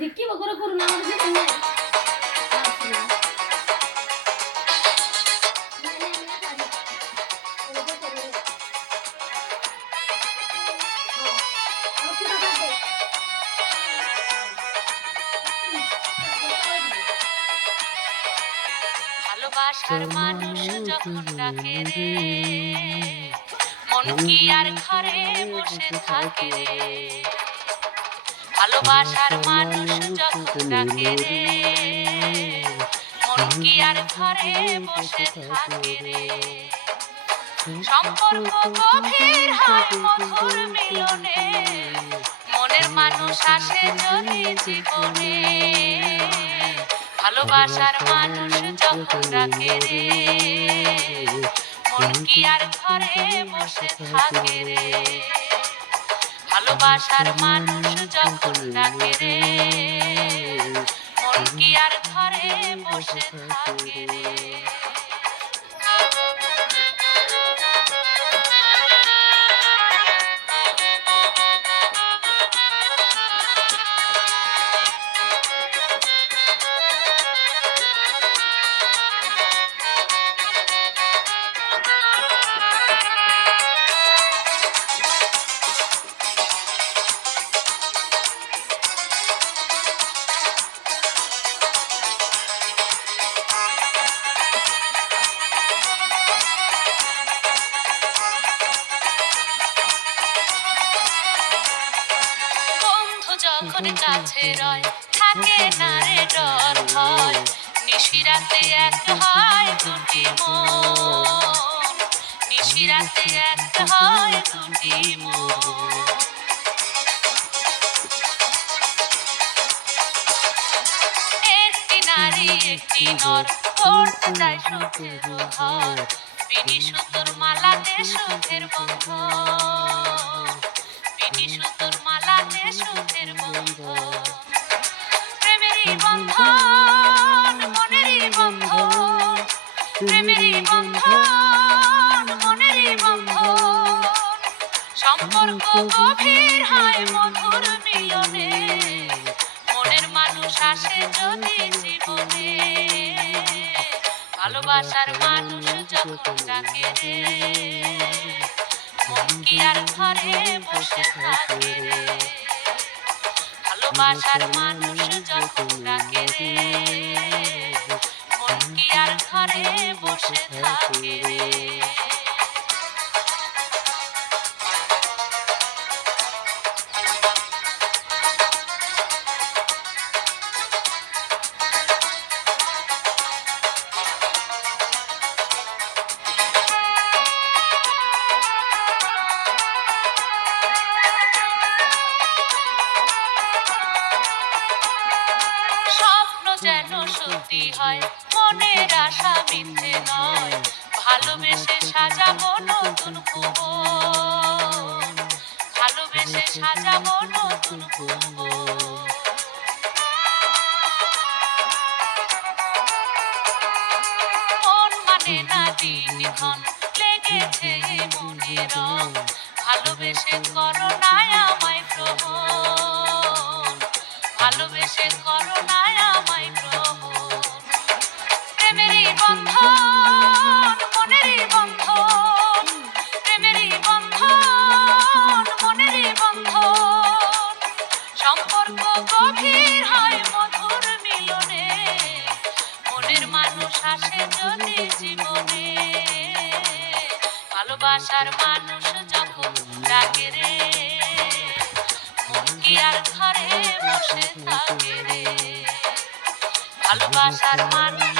দেখি বকরে করুন আমার যে তুমি ভালোবাসার মানুষ যখন ডাকে রে, মন কি আর ঘরে বসে থাকে রে। ভালোবাসার মানুষ যখন ডাকে রে, মন কি আর ঘরে বসে থাকে রে। সম্পর্ক গভীর হয় মধুর মিলনে, মনের মানুষ আসে যদি জীবনে। ভালোবাসার মানুষ যখন ডাকে রে, মন কি আর ঘরে বসে থাকে রে। ভালোবাসার মানুষ যখন ডাকে রে, মন কি আর ঘরে বসে থাকে রে। যখন কাছে রয় থাকে না রে ডর ভয়, নিশিরাতে এক হয় দুটি মন, নিশিরাতে এক হয় দুটি মন। একটি নারী একটি নর করতে যায় সুখের ঘর, বিনি সুতোর মালাতে সুখের বন্ধন, বিনি সুতোর মালাতে সুখের বন্ধন। প্রেমেরই বন্ধন মনেরই বন্ধন, প্রেমেরই বন্ধন মনেরই বন্ধন। সম্পর্ক গভীর হয় মধুর মিলনে, মনের মানুষ আসে যদি জীবনে। ভালোবাসার মানুষ যখন ডাকে রে, মন কি আর ঘরে বসে থাকে রে। ভালোবাসার মানুষ যখন ডাকে রে, মন কি আর ঘরে বসে থাকে রে। যেন সত্যি হয় মনের আশা মিথ্যে নয়, ভালোবেসে সাজাবো নতুন ভুবন, ভালোবেসে সাজাবো নতুন ভুবন। মন মানে না দিন ক্ষণ লেগেছে মনে রং, ভালোবেসে করো না আমায় গ্রহণ, ভালোবেসে করো না আমায় গ্রহণ। প্রেমেরই বন্ধন মনেরই বন্ধন, প্রেমেরই বন্ধন মনেরই বন্ধন। সম্পর্ক গভীর হয় মধুর মিলনে, মনের মানুষ আসে যদি জীবনে। ভালোবাসার মানুষ যখন ডাকে রে, মন কি আর ঘরে বসে থাকে রে। ভালোবাসার মানুষ